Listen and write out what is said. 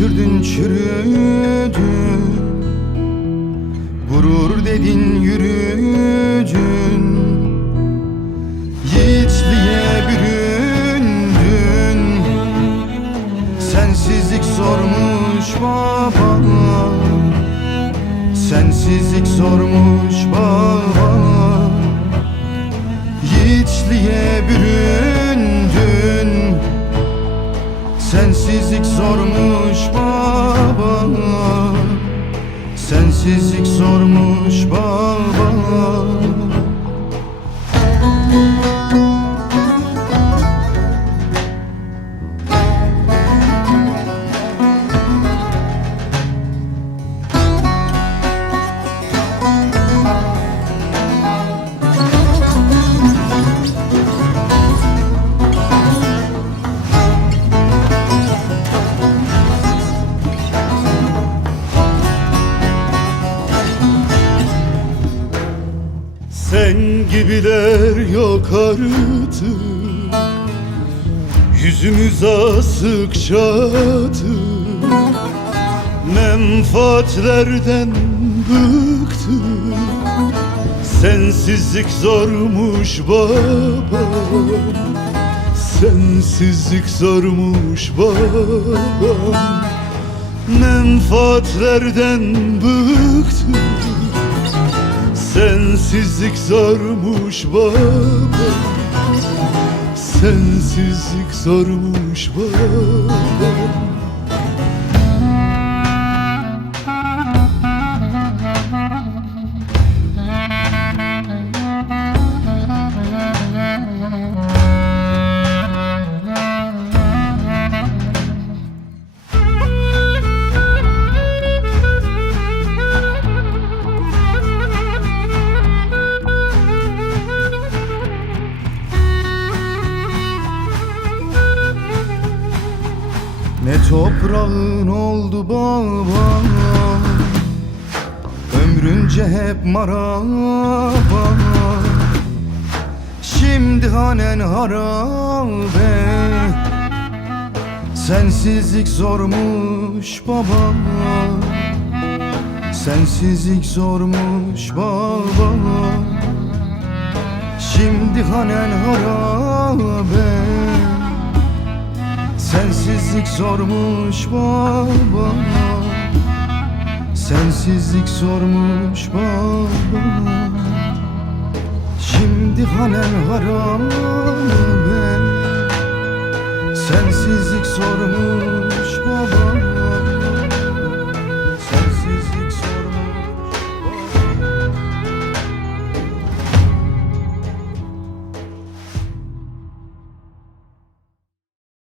götürdün çürüdün, gurur dedin yürüdün, yiğitliğe büründün. Sensizlik zormuş baba, sensizlik zormuş baba. Yiğitliğe büründün, sensizlik zormuş baba, sensizlik zormuş baba. Sen gibiler yok artık, yüzümüz asık çatık. Menfaatlerden bıktık, sensizlik zormuş baba, sensizlik zormuş baba. Menfaatlerden bıktık, sensizlik zormuş baba, sensizlik zormuş baba. Ne toprağın oldu baba, ömrünce hep maraba. Şimdi hanen harabe, sensizlik zormuş baba, sensizlik zormuş baba. Şimdi hanen harabe, sensizlik zormuş baba, sensizlik zormuş baba. Şimdi hanen harabe, sensizlik zormuş baba,